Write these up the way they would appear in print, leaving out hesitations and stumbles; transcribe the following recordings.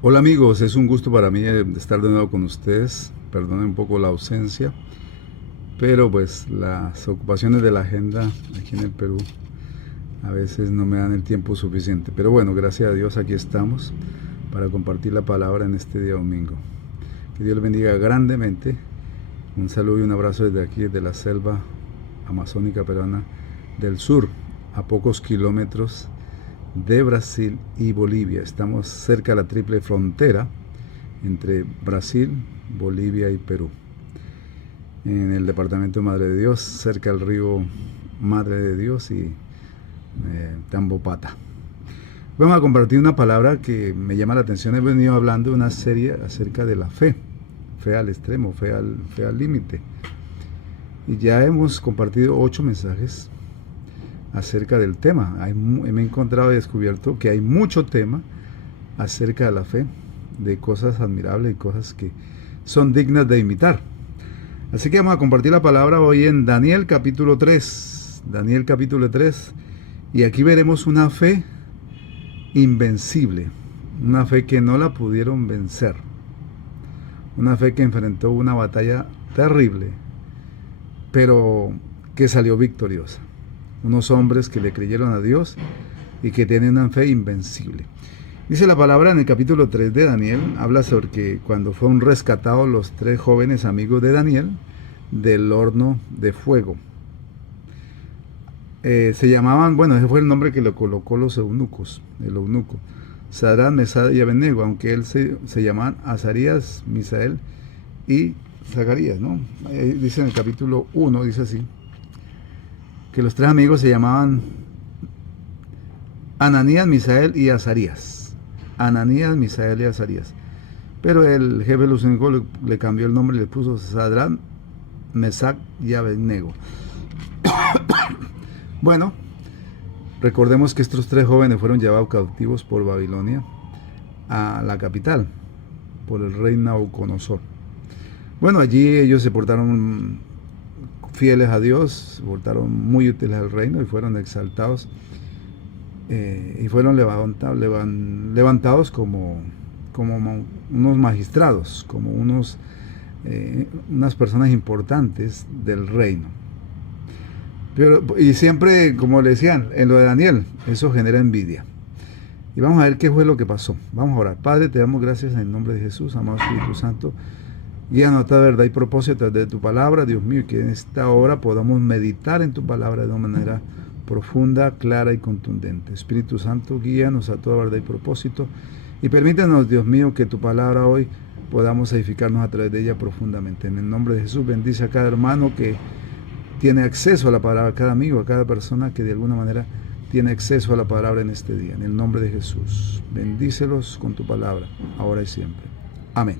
Hola amigos, es un gusto para mí estar de nuevo con ustedes. Perdonen un poco la ausencia, pero pues las ocupaciones de la agenda aquí en el Perú a veces no me dan el tiempo suficiente. Pero bueno, gracias a Dios aquí estamos para compartir la palabra en este día domingo. Que Dios les bendiga grandemente. Un saludo y un abrazo desde aquí, desde la selva amazónica peruana del sur, a pocos kilómetros de Brasil y Bolivia. Estamos cerca de la triple frontera entre Brasil, Bolivia y Perú. En el departamento de Madre de Dios, cerca del río Madre de Dios y Tambopata. Vamos a compartir una palabra que me llama la atención. He venido hablando de una serie acerca de la fe. Fe al extremo, fe al límite. Y ya hemos compartido 8 mensajes acerca del tema. Me he encontrado y descubierto que hay mucho tema acerca de la fe, de cosas admirables y cosas que son dignas de imitar. Así que vamos a compartir la palabra hoy en Daniel capítulo 3. Daniel capítulo 3. Y aquí veremos una fe invencible. Una fe que no la pudieron vencer. Una fe que enfrentó una batalla terrible, pero que salió victoriosa. Unos hombres que le creyeron a Dios y que tienen una fe invencible. Dice la palabra en el capítulo 3 de Daniel, habla sobre que cuando fueron rescatados los 3 jóvenes amigos de Daniel del horno de fuego. Se llamaban, bueno, ese fue el nombre que le colocó los eunucos, el eunuco, Sadrach, Mesach y Abednego, aunque él se llamaban Azarías, Misael y Zacarías, ¿no? Dice en el capítulo 1, dice así, que los 3 amigos se llamaban Ananías, Misael y Azarías. Ananías, Misael y Azarías. Pero el jefe de los eunucos le cambió el nombre y le puso Sadrach, Mesach y Abednego. Bueno, recordemos que estos 3 jóvenes fueron llevados cautivos por Babilonia a la capital, por el rey Nabucodonosor. Bueno, allí ellos se portaron fieles a Dios, se portaron muy útiles al reino y fueron exaltados y fueron levantados como unos magistrados, como unas personas importantes del reino. Y siempre, como le decían, en lo de Daniel, eso genera envidia. Y vamos a ver qué fue lo que pasó. Vamos a orar. Padre, te damos gracias en el nombre de Jesús, amado Espíritu Santo. Guíanos a toda verdad y propósito a través de tu palabra, Dios mío, y que en esta hora podamos meditar en tu palabra de una manera profunda, clara y contundente. Espíritu Santo, guíanos a toda verdad y propósito. Y permítanos, Dios mío, que tu palabra hoy podamos edificarnos a través de ella profundamente. En el nombre de Jesús, bendice a cada hermano que tiene acceso a la palabra, a cada amigo, a cada persona que de alguna manera tiene acceso a la palabra en este día. En el nombre de Jesús, bendícelos con tu palabra, ahora y siempre. Amén.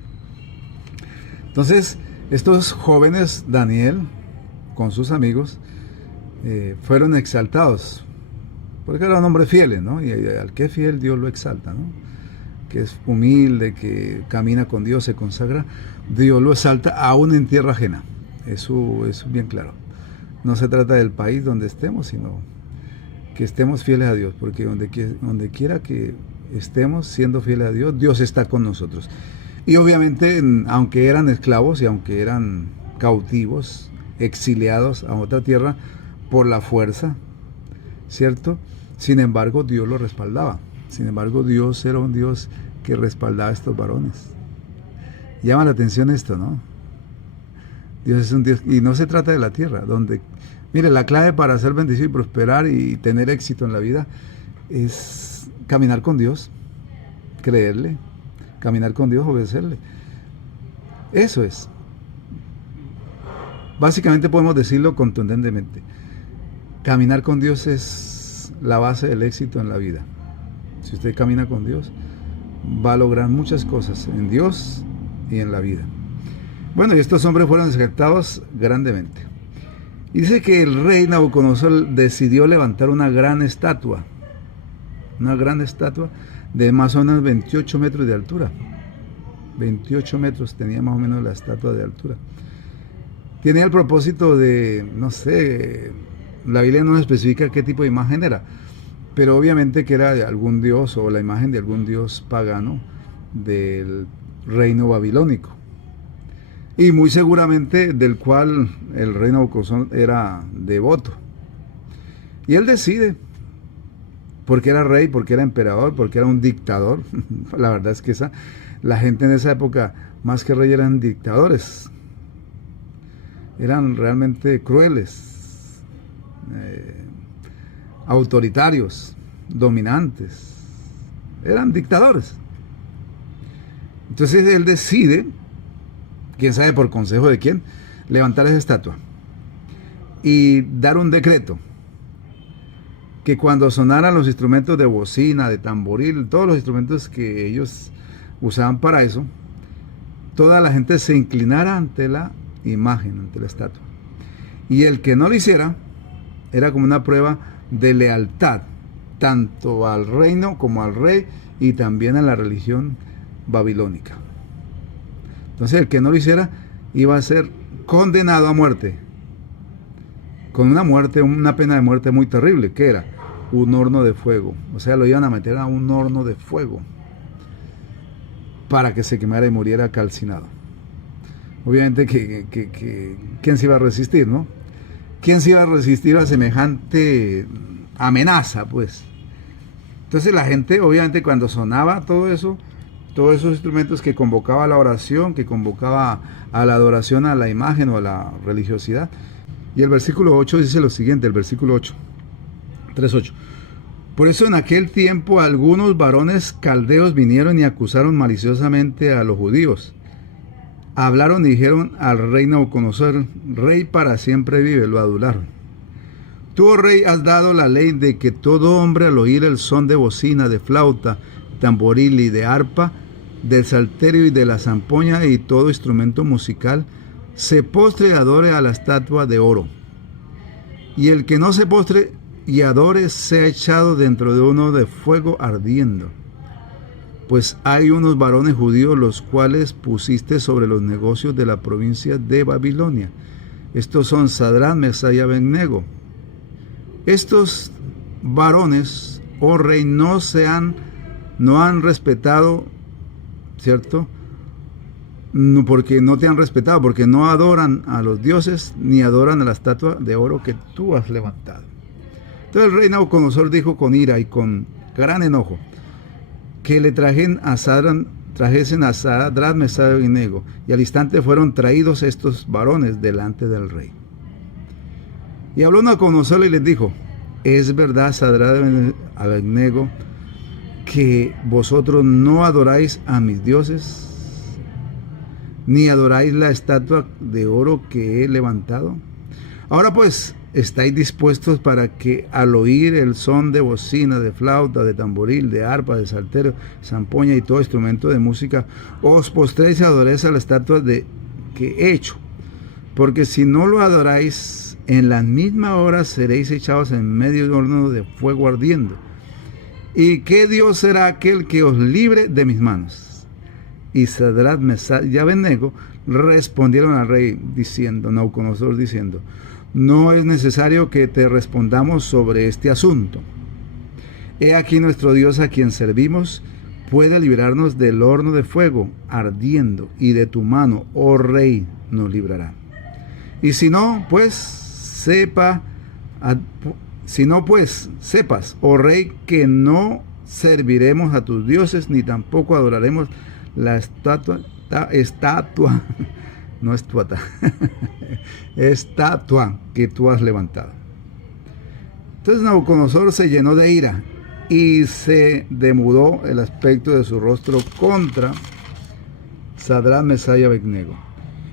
Entonces, estos jóvenes, Daniel, con sus amigos, fueron exaltados, porque eran hombres fieles, ¿no? Y al que es fiel, Dios lo exalta, ¿no? Que es humilde, que camina con Dios, se consagra, Dios lo exalta aún en tierra ajena. Eso es bien claro. No se trata del país donde estemos, sino que estemos fieles a Dios, porque donde quiera que estemos siendo fieles a Dios, Dios está con nosotros. Y obviamente, aunque eran esclavos y aunque eran cautivos, exiliados a otra tierra por la fuerza, ¿cierto? Sin embargo, Dios los respaldaba. Sin embargo, Dios era un Dios que respaldaba a estos varones. Llama la atención esto, ¿no? Dios es un Dios, y no se trata de la tierra, mire, la clave para ser bendecido y prosperar y tener éxito en la vida es caminar con Dios, creerle, caminar con Dios, obedecerle. Eso es. Básicamente podemos decirlo contundentemente. Caminar con Dios es la base del éxito en la vida. Si usted camina con Dios, va a lograr muchas cosas en Dios y en la vida. Bueno, y estos hombres fueron exaltados grandemente. Y dice que el rey Nabucodonosor decidió levantar una gran estatua de más o menos 28 metros de altura. 28 metros tenía más o menos la estatua de altura. Tenía el propósito de, no sé, la Biblia no especifica qué tipo de imagen era, pero obviamente que era de algún dios o la imagen de algún dios pagano del reino babilónico, y muy seguramente del cual el rey Nabucodonosor era devoto. Y él decide, porque era rey, porque era emperador, porque era un dictador. La verdad es que la gente en esa época, más que rey, eran dictadores. Eran realmente crueles, autoritarios, dominantes. Eran dictadores. Entonces él decide, quién sabe por consejo de quién, levantar esa estatua y dar un decreto que cuando sonaran los instrumentos de bocina, de tamboril, todos los instrumentos que ellos usaban para eso, toda la gente se inclinara ante la imagen, ante la estatua. Y el que no lo hiciera era como una prueba de lealtad, tanto al reino como al rey y también a la religión babilónica. Entonces el que no lo hiciera iba a ser condenado a muerte, con una pena de muerte muy terrible, que era un horno de fuego. O sea, lo iban a meter a un horno de fuego para que se quemara y muriera calcinado. Obviamente ¿quién se iba a resistir, no? ¿Quién se iba a resistir a semejante amenaza, pues? Entonces la gente, obviamente, cuando sonaba todo eso, todos esos instrumentos que convocaba a la oración, que convocaba a la adoración a la imagen o a la religiosidad. Y el versículo 8 dice lo siguiente, el versículo 8, 3:8. Por eso en aquel tiempo algunos varones caldeos vinieron y acusaron maliciosamente a los judíos. Hablaron y dijeron al rey Nabucodonosor: Rey para siempre vive, lo adularon. Tú, oh rey, has dado la ley de que todo hombre al oír el son de bocina, de flauta, tamboril y de arpa, del salterio y de la zampoña y todo instrumento musical, se postre y adore a la estatua de oro. Y el que no se postre y adore sea echado dentro de uno de fuego ardiendo. Pues hay unos varones judíos los cuales pusiste sobre los negocios de la provincia de Babilonia. Estos son Sadrach, Mesach y Abednego. Estos varones, oh rey, no han respetado, ¿cierto? No, porque no te han respetado, porque no adoran a los dioses ni adoran a la estatua de oro que tú has levantado. Entonces el rey Nabucodonosor dijo con ira y con gran enojo que le trajesen a Sadrach, Mesach y Abednego, y al instante fueron traídos estos varones delante del rey. Y habló Nabucodonosor y les dijo: ¿Es verdad, Sadrach y Abednego, que vosotros no adoráis a mis dioses, ni adoráis la estatua de oro que he levantado? Ahora pues, ¿estáis dispuestos para que al oír el son de bocina, de flauta, de tamboril, de arpa, de salterio, zampoña y todo instrumento de música, os postréis y adoréis a la estatua que he hecho? Porque si no lo adoráis, en la misma hora seréis echados en medio de un horno de fuego ardiendo. ¿Y qué Dios será aquel que os libre de mis manos? Y Sadrach, Mesach y Abednego respondieron al rey Nabucodonosor diciendo: no es necesario que te respondamos sobre este asunto. He aquí nuestro Dios a quien servimos puede librarnos del horno de fuego ardiendo, y de tu mano, oh rey, nos librará. Y si no, pues sepas, oh rey, que no serviremos a tus dioses, ni tampoco adoraremos la estatua no es tuata, estatua que tú has levantado. Entonces Nabucodonosor se llenó de ira y se demudó el aspecto de su rostro contra Sadrach, Mesach y Abednego,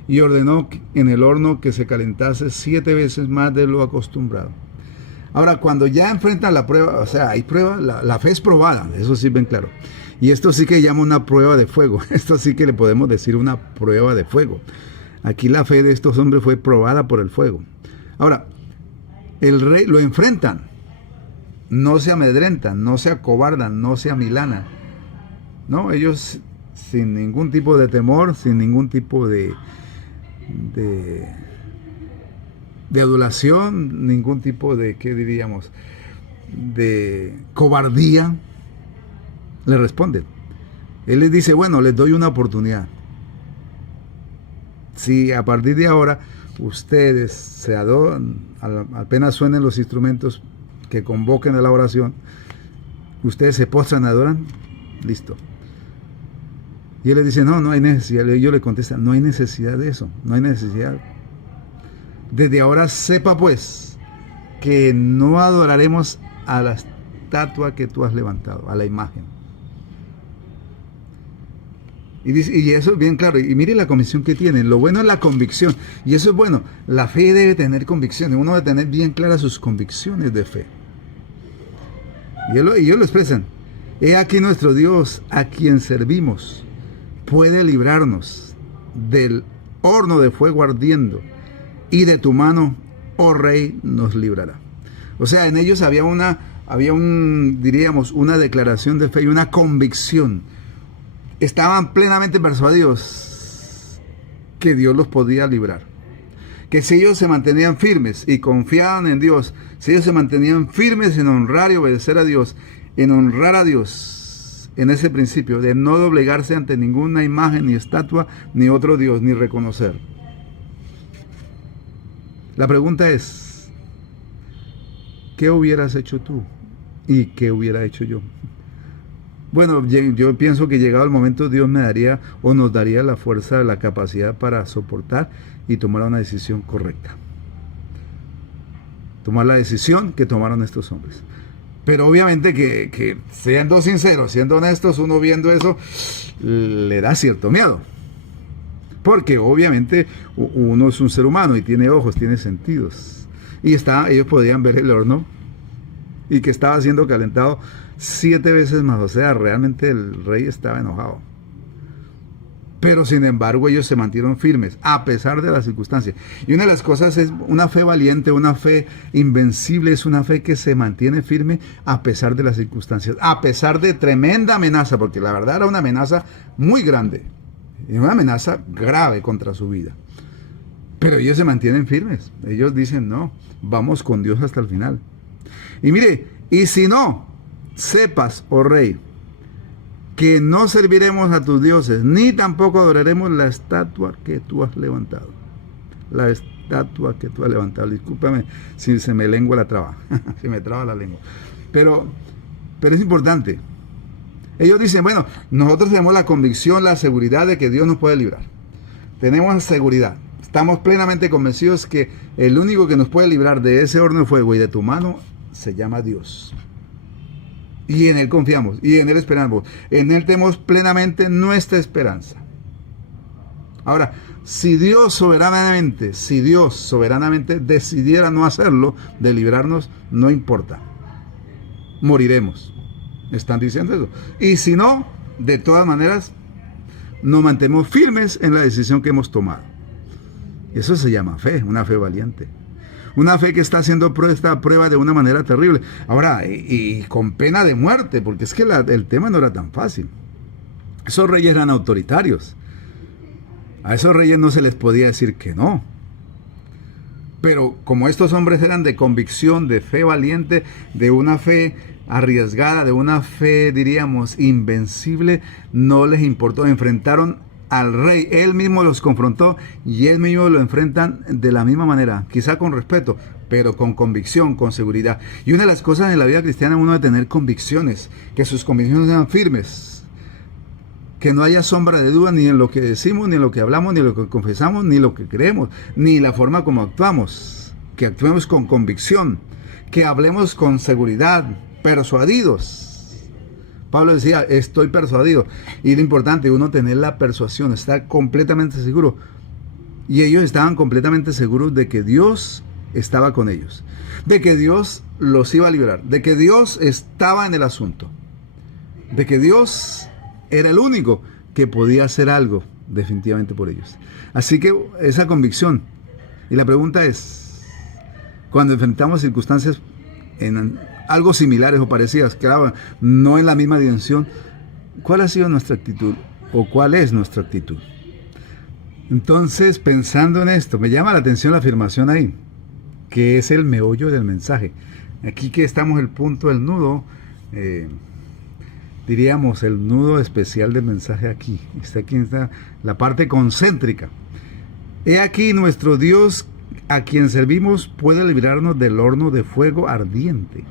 y ordenó en el horno que se calentase 7 veces más de lo acostumbrado. Ahora, cuando ya enfrentan la prueba, o sea, hay prueba, la fe es probada, eso sí ven claro. Y esto sí que llama una prueba de fuego, esto sí que le podemos decir una prueba de fuego. Aquí la fe de estos hombres fue probada por el fuego. Ahora, el rey lo enfrentan, no se amedrentan, no se acobardan, no se amilanan. No, ellos sin ningún tipo de temor, sin ningún tipo de adulación, ningún tipo de, ¿qué diríamos?, de cobardía, le responden. Él les dice, bueno, les doy una oportunidad. Si a partir de ahora ustedes se adoran, apenas suenen los instrumentos que convoquen a la oración, ustedes se postran y adoran, listo. Y él les dice, no hay necesidad. Y ellos le contestan, no hay necesidad de eso, no hay necesidad. Desde ahora sepa pues que no adoraremos a la estatua que tú has levantado, a la imagen. Y eso es bien claro. Y mire la convicción que tienen. Lo bueno es la convicción. Y eso es bueno. La fe debe tener convicciones. Uno debe tener bien claras sus convicciones de fe. Y ellos lo expresan. He aquí nuestro Dios, a quien servimos, puede librarnos del horno de fuego ardiendo, y de tu mano, oh Rey, nos librará. O sea, en ellos había una declaración de fe y una convicción. Estaban plenamente persuadidos que Dios los podía librar. Que si ellos se mantenían firmes y confiaban en Dios, si ellos se mantenían firmes en honrar y obedecer a Dios, en honrar a Dios, en ese principio de no doblegarse ante ninguna imagen, ni estatua, ni otro Dios, ni reconocer. La pregunta es, ¿qué hubieras hecho tú? ¿Y qué hubiera hecho yo? Bueno, yo pienso que llegado el momento Dios me daría o nos daría la fuerza, la capacidad para soportar y tomar una decisión correcta. Tomar la decisión que tomaron estos hombres. Pero obviamente que siendo sinceros, siendo honestos, uno viendo eso le da cierto miedo. Porque obviamente uno es un ser humano y tiene ojos, tiene sentidos. Y ellos podían ver el horno y que estaba siendo calentado 7 veces más. O sea, realmente el rey estaba enojado. Pero sin embargo ellos se mantuvieron firmes a pesar de las circunstancias. Y una de las cosas es una fe valiente, una fe invencible, es una fe que se mantiene firme a pesar de las circunstancias, a pesar de tremenda amenaza, porque la verdad era una amenaza muy grande, y una amenaza grave contra su vida. Pero ellos se mantienen firmes. Ellos dicen, no, vamos con Dios hasta el final. Y mire, y si no, sepas, oh rey, que no serviremos a tus dioses, ni tampoco adoraremos la estatua que tú has levantado. La estatua que tú has levantado. Discúlpame si se me lengua la traba, se me traba la lengua. Pero es importante. Ellos dicen, bueno, nosotros tenemos la convicción, la seguridad de que Dios nos puede librar. Tenemos seguridad. Estamos plenamente convencidos que el único que nos puede librar de ese horno de fuego y de tu mano se llama Dios. Y en Él confiamos, y en Él esperamos. En Él tenemos plenamente nuestra esperanza. Ahora, si Dios soberanamente decidiera no hacerlo, de librarnos, no importa. Moriremos. Están diciendo eso. Y si no, de todas maneras, nos mantenemos firmes en la decisión que hemos tomado. Eso se llama fe, una fe valiente. Una fe que está haciendo esta prueba de una manera terrible. Ahora, y con pena de muerte, porque es que el tema no era tan fácil. Esos reyes eran autoritarios. A esos reyes no se les podía decir que no. Pero como estos hombres eran de convicción, de fe valiente, de una fe arriesgada, de una fe, diríamos, invencible, no les importó. Enfrentaron al rey, él mismo los confrontó y él mismo lo enfrentan de la misma manera, quizá con respeto, pero con convicción, con seguridad. Y una de las cosas en la vida cristiana, uno debe tener convicciones, que sus convicciones sean firmes, que no haya sombra de duda ni en lo que decimos, ni en lo que hablamos, ni en lo que confesamos, ni lo que creemos, ni la forma como actuamos, que actuemos con convicción, que hablemos con seguridad, persuadidos. Pablo decía, estoy persuadido. Y lo importante, uno tener la persuasión, estar completamente seguro. Y ellos estaban completamente seguros de que Dios estaba con ellos, de que Dios los iba a librar, de que Dios estaba en el asunto, de que Dios era el único que podía hacer algo definitivamente por ellos. Así que esa convicción. Y la pregunta es, cuando enfrentamos circunstancias en algo similares o parecidas, claro, no en la misma dimensión, ¿cuál ha sido nuestra actitud? ¿O cuál es nuestra actitud? Entonces, pensando en esto, me llama la atención la afirmación ahí, que es el meollo del mensaje. Aquí que estamos el punto, el nudo, diríamos, el nudo especial del mensaje aquí. Aquí está la parte concéntrica. He aquí nuestro Dios, a quien servimos, puede librarnos del horno de fuego ardiente.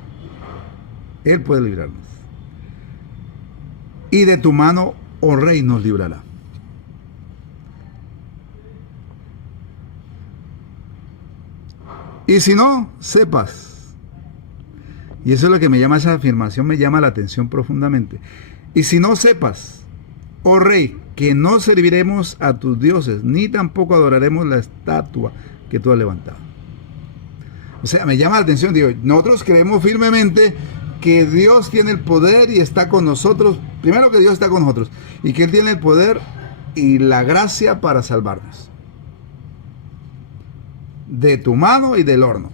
Él puede librarnos. Y de tu mano, oh rey, nos librará. Y si no, sepas. Y eso es lo que me llama, esa afirmación me llama la atención profundamente. Y si no sepas, oh rey, que no serviremos a tus dioses, ni tampoco adoraremos la estatua que tú has levantado. O sea, me llama la atención, digo, nosotros creemos firmemente que Dios tiene el poder y está con nosotros. Primero, que Dios está con nosotros y que Él tiene el poder y la gracia para salvarnos de tu mano y del horno.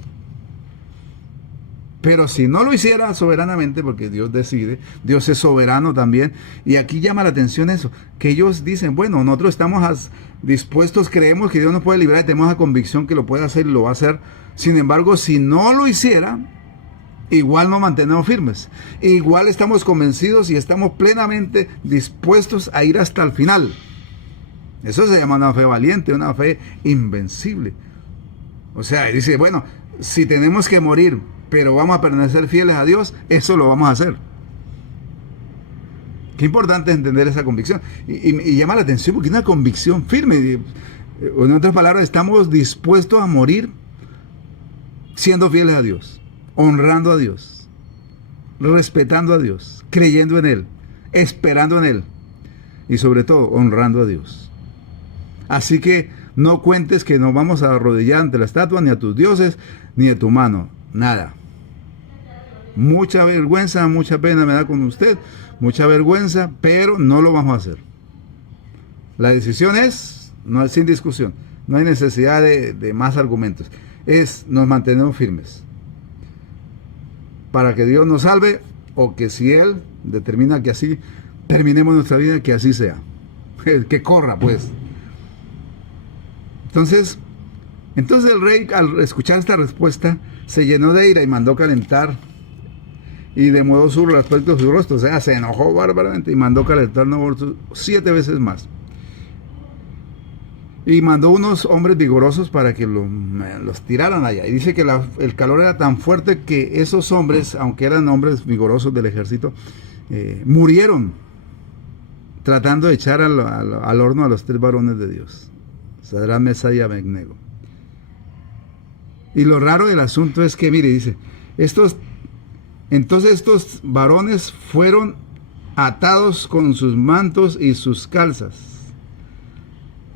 Pero si no lo hiciera soberanamente, porque Dios decide, Dios es soberano también, y aquí llama la atención eso, que ellos dicen, bueno, nosotros estamos dispuestos, creemos que Dios nos puede librar y tenemos la convicción que lo puede hacer y lo va a hacer. Sin embargo, si no lo hiciera, igual nos mantenemos firmes, igual estamos convencidos y estamos plenamente dispuestos a ir hasta el final. Eso se llama una fe valiente, una fe invencible. O sea, dice, bueno, si tenemos que morir, pero vamos a permanecer fieles a Dios, eso lo vamos a hacer. Qué importante es entender esa convicción. Y llama la atención porque es una convicción firme. En otras palabras, estamos dispuestos a morir siendo fieles a Dios, honrando a Dios, respetando a Dios, creyendo en Él, esperando en Él y sobre todo honrando a Dios. Así que no cuentes que nos vamos a arrodillar ante la estatua, ni a tus dioses, ni a tu mano, nada. Mucha vergüenza, mucha pena me da con usted, mucha vergüenza, pero no lo vamos a hacer. La decisión es, no es sin discusión, no hay necesidad de más argumentos, nos mantenemos firmes. Para que Dios nos salve, o que si Él determina que así terminemos nuestra vida, que así sea. Que corra, pues. Entonces el rey, al escuchar esta respuesta, se llenó de ira y mandó calentar y demudó su aspecto, su rostro. O sea, se enojó bárbaramente y mandó calentar 7 veces más. Y mandó unos hombres vigorosos para que los tiraran allá. Y dice que el calor era tan fuerte que esos hombres, aunque eran hombres vigorosos del ejército, murieron tratando de echar al horno a los 3 varones de Dios, Sadrach, Mesach y Abednego. Y lo raro del asunto es que, mire, dice, entonces estos varones fueron atados con sus mantos y sus calzas,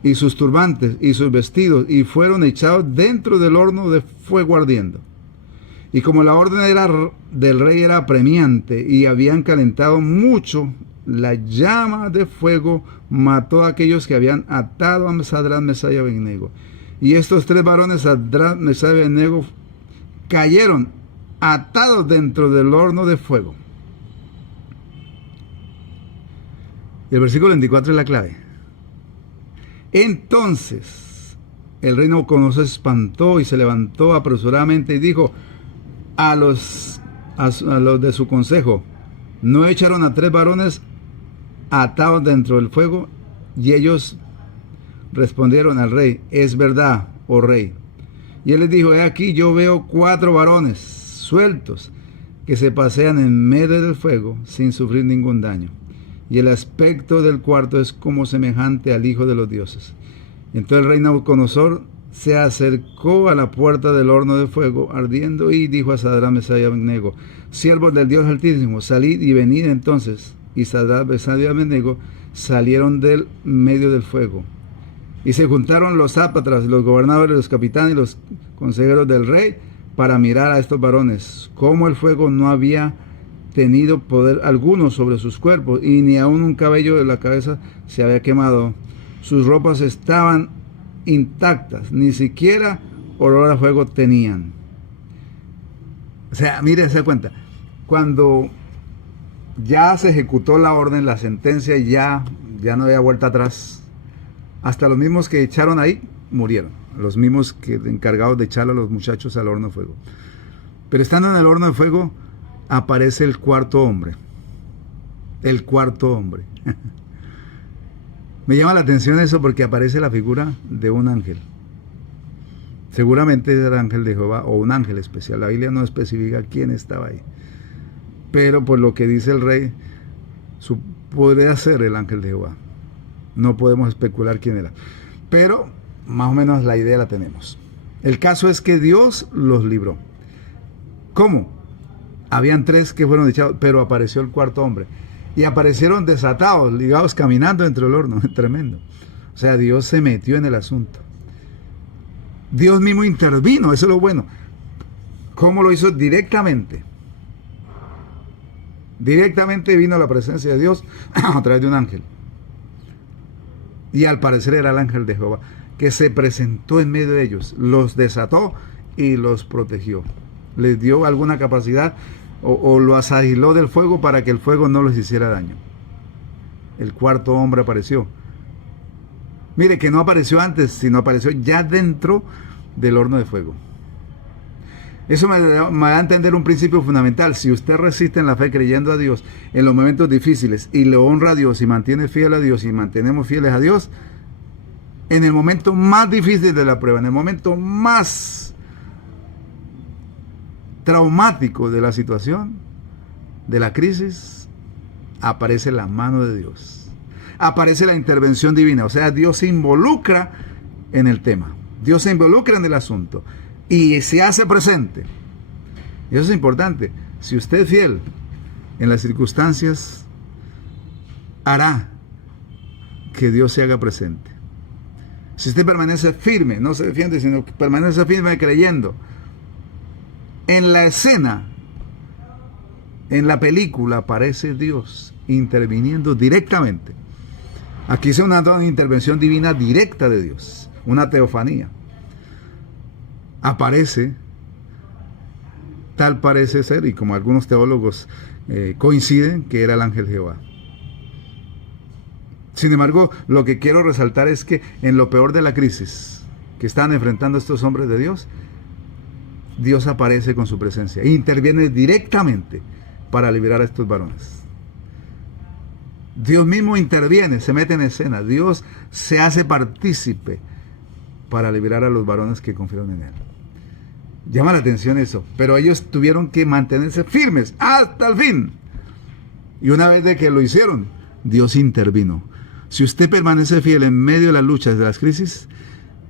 y sus turbantes, y sus vestidos, y fueron echados dentro del horno de fuego ardiendo. Y como la orden del rey era apremiante, y habían calentado mucho, la llama de fuego mató a aquellos que habían atado a Sadrach, Mesach y Abednego. Y estos 3 varones, Sadrach, Mesach y Abednego, cayeron atados dentro del horno de fuego. Y el versículo 24 es la clave. Entonces el rey Nabucodonosor se espantó y se levantó apresuradamente y dijo a los de su consejo: ¿no echaron a 3 varones atados dentro del fuego? Y ellos respondieron al rey: es verdad, oh rey. Y él les dijo: he aquí, yo veo 4 varones sueltos que se pasean en medio del fuego sin sufrir ningún daño. Y el aspecto del cuarto es como semejante al Hijo de los dioses. Entonces el rey Nabucodonosor se acercó a la puerta del horno de fuego ardiendo y dijo a Sadrach, Mesach y Abednego: siervos del Dios Altísimo, salid y venid entonces. Y Sadrach, Mesach y Abednego salieron del medio del fuego. Y se juntaron los sátrapas, los gobernadores, los capitanes y los consejeros del rey para mirar a estos varones, cómo el fuego no había tenido poder alguno sobre sus cuerpos, y ni aun un cabello de la cabeza se había quemado. Sus ropas estaban intactas, ni siquiera olor a fuego tenían. O sea, mire, se da cuenta, cuando ya se ejecutó la orden, la sentencia, ya no había vuelta atrás, hasta los mismos que echaron ahí murieron, los mismos que encargados de echar a los muchachos al horno de fuego. Pero estando en el horno de fuego, aparece el 4.º hombre. el cuarto hombre. Me llama la atención eso porque aparece la figura de un ángel. Seguramente era el ángel de Jehová o un ángel especial. La Biblia no especifica quién estaba ahí. Pero por lo que dice el rey, podría ser el ángel de Jehová. No podemos especular quién era. Pero más o menos la idea la tenemos. El caso es que Dios los libró. ¿Cómo? Habían 3 que fueron echados, pero apareció el cuarto hombre. Y aparecieron desatados, ligados, caminando dentro del horno. Tremendo. O sea, Dios se metió en el asunto. Dios mismo intervino, eso es lo bueno. ¿Cómo lo hizo? Directamente. Directamente vino la presencia de Dios a través de un ángel. Y al parecer era el ángel de Jehová, que se presentó en medio de ellos, los desató y los protegió. Les dio alguna capacidad o los aisló del fuego para que el fuego no les hiciera daño. El cuarto hombre apareció. Mire, que no apareció antes, sino apareció ya dentro del horno de fuego. Eso me da a entender un principio fundamental. Si usted resiste en la fe creyendo a Dios en los momentos difíciles y le honra a Dios y mantiene fiel a Dios y mantenemos fieles a Dios, en el momento más difícil de la prueba, en el momento más traumático de la situación, de la crisis, aparece la mano de Dios. Aparece la intervención divina. O sea, Dios se involucra en el tema. Dios se involucra en el asunto. Y se hace presente. Y eso es importante. Si usted es fiel en las circunstancias, hará que Dios se haga presente. Si usted permanece firme, no se defiende, sino que permanece firme creyendo, en la escena, en la película, aparece Dios interviniendo directamente. Aquí es una intervención divina directa de Dios, una teofanía. Aparece, tal parece ser, y como algunos teólogos coinciden, que era el ángel Jehová. Sin embargo, lo que quiero resaltar es que en lo peor de la crisis que están enfrentando estos hombres de Dios, Dios aparece con su presencia e interviene directamente para liberar a estos varones. Dios mismo interviene, se mete en escena. Dios se hace partícipe para liberar a los varones que confiaron en Él. Llama la atención eso, pero ellos tuvieron que mantenerse firmes hasta el fin. Y una vez de que lo hicieron, Dios intervino. Si usted permanece fiel en medio de las luchas, de las crisis,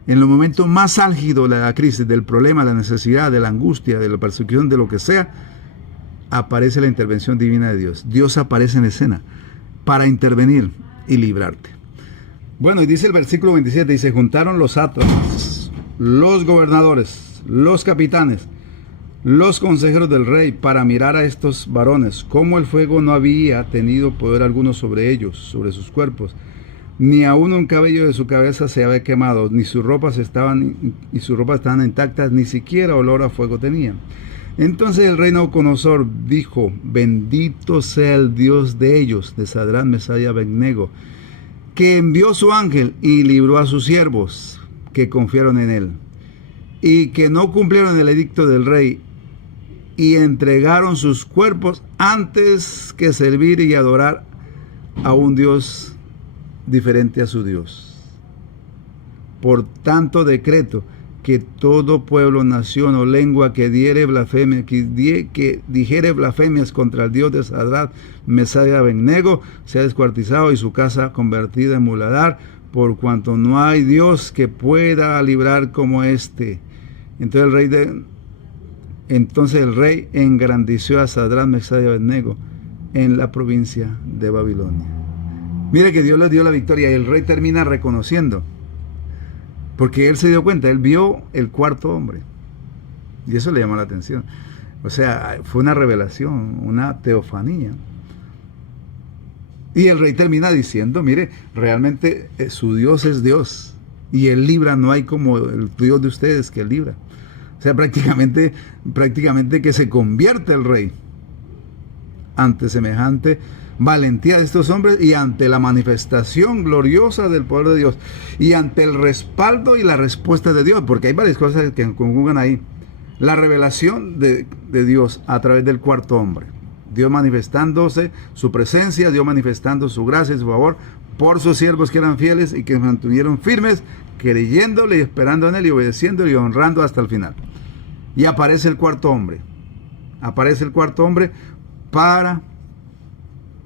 en los momentos más álgidos de la crisis, del problema, de la necesidad, de la angustia, de la persecución, de lo que sea, aparece la intervención divina de Dios. Dios aparece en escena para intervenir y librarte. Bueno, y dice el versículo 27, dice, juntaron los sátrapas, los gobernadores, los capitanes, los consejeros del rey para mirar a estos varones, cómo el fuego no había tenido poder alguno sobre ellos, sobre sus cuerpos, ni aún un cabello de su cabeza se había quemado, ni sus ropas estaban intactas, ni siquiera olor a fuego tenían. Entonces el rey Nabucodonosor dijo, bendito sea el Dios de ellos, de Sadrach, Mesach y Abednego, que envió su ángel y libró a sus siervos que confiaron en él, y que no cumplieron el edicto del rey, y entregaron sus cuerpos antes que servir y adorar a un Dios diferente a su Dios. Por tanto decreto que todo pueblo, nación o lengua que dijere blasfemias contra el Dios de Sadrach, Mesach y Abednego sea descuartizado y su casa convertida en muladar, por cuanto no hay Dios que pueda librar como este. Entonces el rey engrandeció a Sadrach, Mesach y Abednego en la provincia de Babilonia. Mire que Dios les dio la victoria y el rey termina reconociendo, porque él se dio cuenta, él vio el cuarto hombre y eso le llamó la atención. O sea, fue una revelación, una teofanía. Y el rey termina diciendo, mire, realmente su Dios es Dios y él libra, no hay como el Dios de ustedes que él libra. O sea, prácticamente que se convierte el rey ante semejante valentía de estos hombres y ante la manifestación gloriosa del poder de Dios y ante el respaldo y la respuesta de Dios, porque hay varias cosas que conjugan ahí. La revelación de Dios a través del cuarto hombre, Dios manifestándose, su presencia, Dios manifestando su gracia y su favor por sus siervos que eran fieles y que se mantuvieron firmes, creyéndole y esperando en él y obedeciéndole y honrando hasta el final. Y aparece el cuarto hombre. Aparece el cuarto hombre para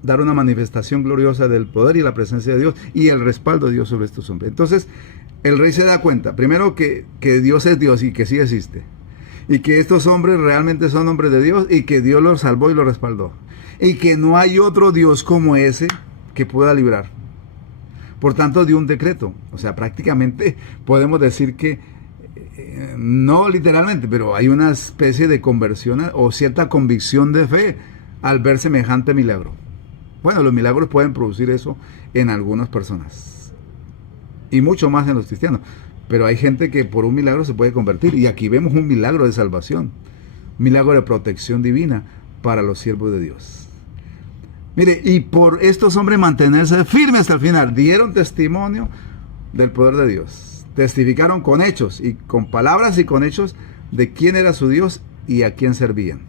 dar una manifestación gloriosa del poder y la presencia de Dios y el respaldo de Dios sobre estos hombres. Entonces, el rey se da cuenta, primero que Dios es Dios y que sí existe. Y que estos hombres realmente son hombres de Dios y que Dios los salvó y los respaldó. Y que no hay otro Dios como ese que pueda librar. Por tanto, dio un decreto. O sea, prácticamente podemos decir que, no literalmente, pero hay una especie de conversión o cierta convicción de fe al ver semejante milagro. Bueno, los milagros pueden producir eso en algunas personas. Y mucho más en los cristianos. Pero hay gente que por un milagro se puede convertir. Y aquí vemos un milagro de salvación. Un milagro de protección divina para los siervos de Dios. Mire, y por estos hombres mantenerse firmes hasta el final, dieron testimonio del poder de Dios. Testificaron con hechos y con palabras y con hechos de quién era su Dios y a quién servían.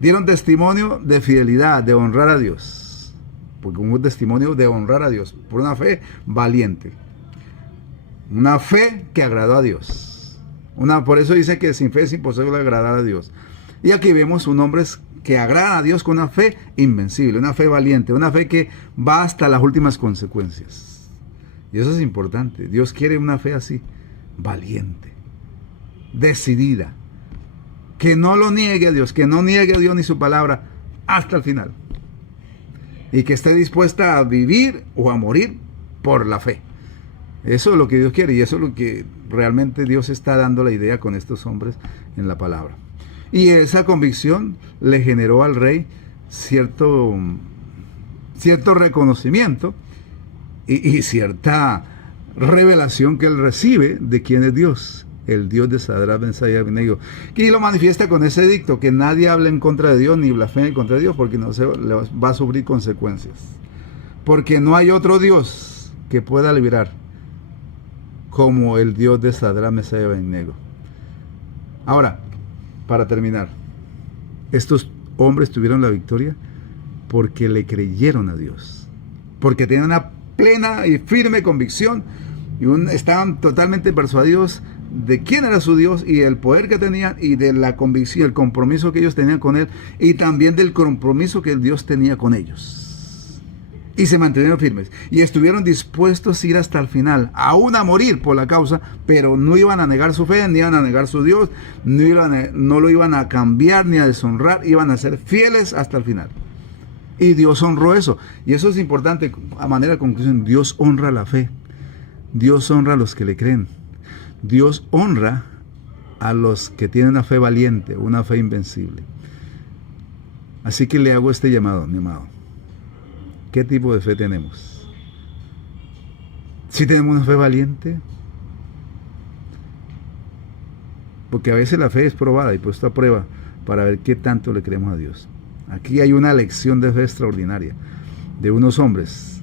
Dieron testimonio de fidelidad, de honrar a Dios. Porque un testimonio de honrar a Dios por una fe valiente. Una fe que agradó a Dios. Por eso dice que sin fe es imposible agradar a Dios. Y aquí vemos un hombre que agrada a Dios con una fe invencible, una fe valiente, una fe que va hasta las últimas consecuencias. Y eso es importante. Dios quiere una fe así, valiente, decidida, que no lo niegue a Dios, que no niegue a Dios ni su palabra hasta el final. Y que esté dispuesta a vivir o a morir por la fe. Eso es lo que Dios quiere y eso es lo que realmente Dios está dando la idea con estos hombres en la palabra. Y esa convicción le generó al rey cierto reconocimiento y cierta revelación que él recibe de quién es Dios, el Dios de Sadrach, Mesach y Abednego. Y lo manifiesta con ese edicto, que nadie hable en contra de Dios ni blasfeme en contra de Dios, porque no se le va a sufrir consecuencias. Porque no hay otro Dios que pueda liberar como el Dios de Sadrach, Mesach y Abednego. Ahora, para terminar, estos hombres tuvieron la victoria porque le creyeron a Dios, porque tenían una plena y firme convicción y estaban totalmente persuadidos de quién era su Dios y el poder que tenían y de la convicción, el compromiso que ellos tenían con él y también del compromiso que Dios tenía con ellos. Y se mantuvieron firmes y estuvieron dispuestos a ir hasta el final, aún a morir por la causa, pero no iban a negar su fe, ni iban a negar su Dios, no lo iban a cambiar ni a deshonrar, iban a ser fieles hasta el final. Y Dios honró eso. Y eso es importante, a manera de conclusión, Dios honra la fe. Dios honra a los que le creen. Dios honra a los que tienen una fe valiente, una fe invencible. Así que le hago este llamado, mi amado. ¿Qué tipo de fe tenemos? ¿Sí tenemos una fe valiente? Porque a veces la fe es probada y puesta a prueba para ver qué tanto le creemos a Dios. Aquí hay una lección de fe extraordinaria de unos hombres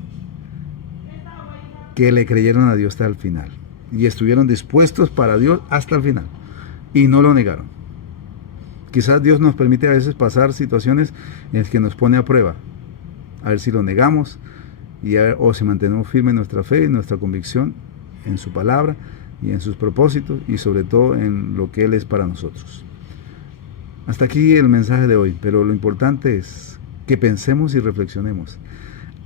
que le creyeron a Dios hasta el final y estuvieron dispuestos para Dios hasta el final y no lo negaron. Quizás Dios nos permite a veces pasar situaciones en las que nos pone a prueba, a ver si lo negamos o si mantenemos firme en nuestra fe, en nuestra convicción, en su palabra y en sus propósitos y sobre todo en lo que Él es para nosotros. Hasta aquí el mensaje de hoy, pero lo importante es que pensemos y reflexionemos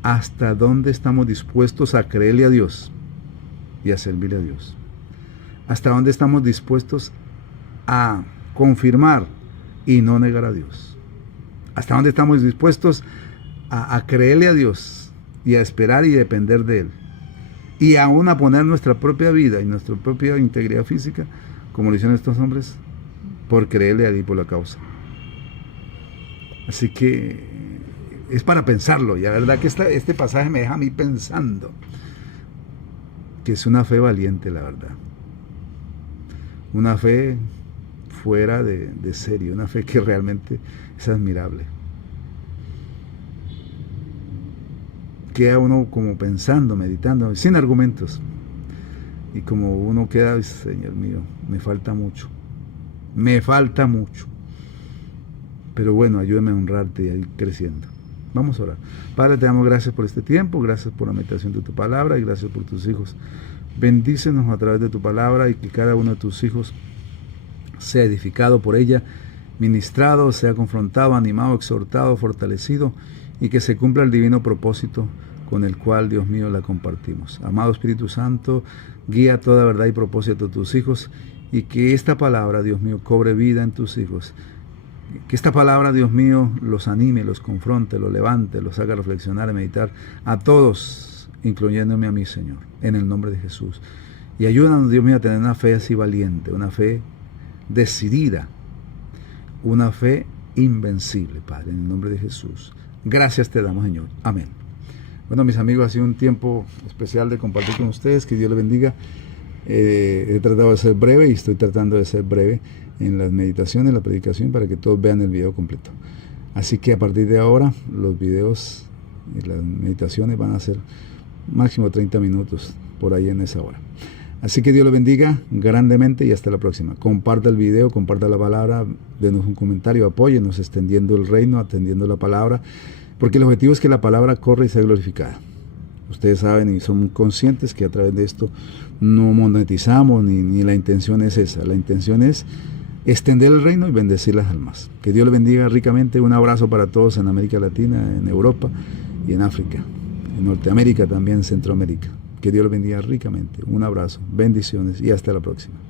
hasta dónde estamos dispuestos a creerle a Dios y a servirle a Dios. Hasta dónde estamos dispuestos a confirmar y no negar a Dios. Hasta dónde estamos dispuestos a creerle a Dios y a esperar y depender de Él. Y aún a poner nuestra propia vida y nuestra propia integridad física, como lo hicieron estos hombres, por creerle a Él y por la causa. Así que es para pensarlo. Y la verdad que este pasaje me deja a mí pensando que es una fe valiente, la verdad. Una fe fuera de serie, una fe que realmente es admirable. Queda uno como pensando, meditando, sin argumentos. Y como uno queda, Señor mío, me falta mucho. Me falta mucho. pero bueno, ayúdame a honrarte y a ir creciendo. Vamos a orar. Padre, te damos gracias por este tiempo, gracias por la meditación de tu palabra y gracias por tus hijos. Bendícenos a través de tu palabra y que cada uno de tus hijos sea edificado por ella, ministrado, sea confrontado, animado, exhortado, fortalecido y que se cumpla el divino propósito con el cual, Dios mío, la compartimos. Amado Espíritu Santo, guía toda verdad y propósito de tus hijos y que esta palabra, Dios mío, cobre vida en tus hijos. Que esta palabra, Dios mío, los anime, los confronte, los levante, los haga reflexionar y meditar a todos, incluyéndome a mí, Señor, en el nombre de Jesús. Y ayúdanos, Dios mío, a tener una fe así valiente, una fe decidida, una fe invencible, Padre, en el nombre de Jesús. Gracias te damos, Señor. Amén. Bueno, mis amigos, ha sido un tiempo especial de compartir con ustedes. Que Dios les bendiga. He tratado de ser breve y estoy tratando de ser breve en las meditaciones, la predicación, para que todos vean el video completo. Así que a partir de ahora, los videos y las meditaciones van a ser máximo 30 minutos por ahí en esa hora. Así que Dios los bendiga grandemente y hasta la próxima. Comparta el video, comparta la palabra, denos un comentario, apóyenos extendiendo el reino, atendiendo la palabra, porque el objetivo es que la palabra corra y sea glorificada. Ustedes saben y son conscientes que a través de esto no monetizamos, ni la intención es esa. La intención es extender el reino y bendecir las almas. Que Dios les bendiga ricamente. Un abrazo para todos en América Latina, en Europa y en África, en Norteamérica también, en Centroamérica. Que Dios les bendiga ricamente. Un abrazo, bendiciones y hasta la próxima.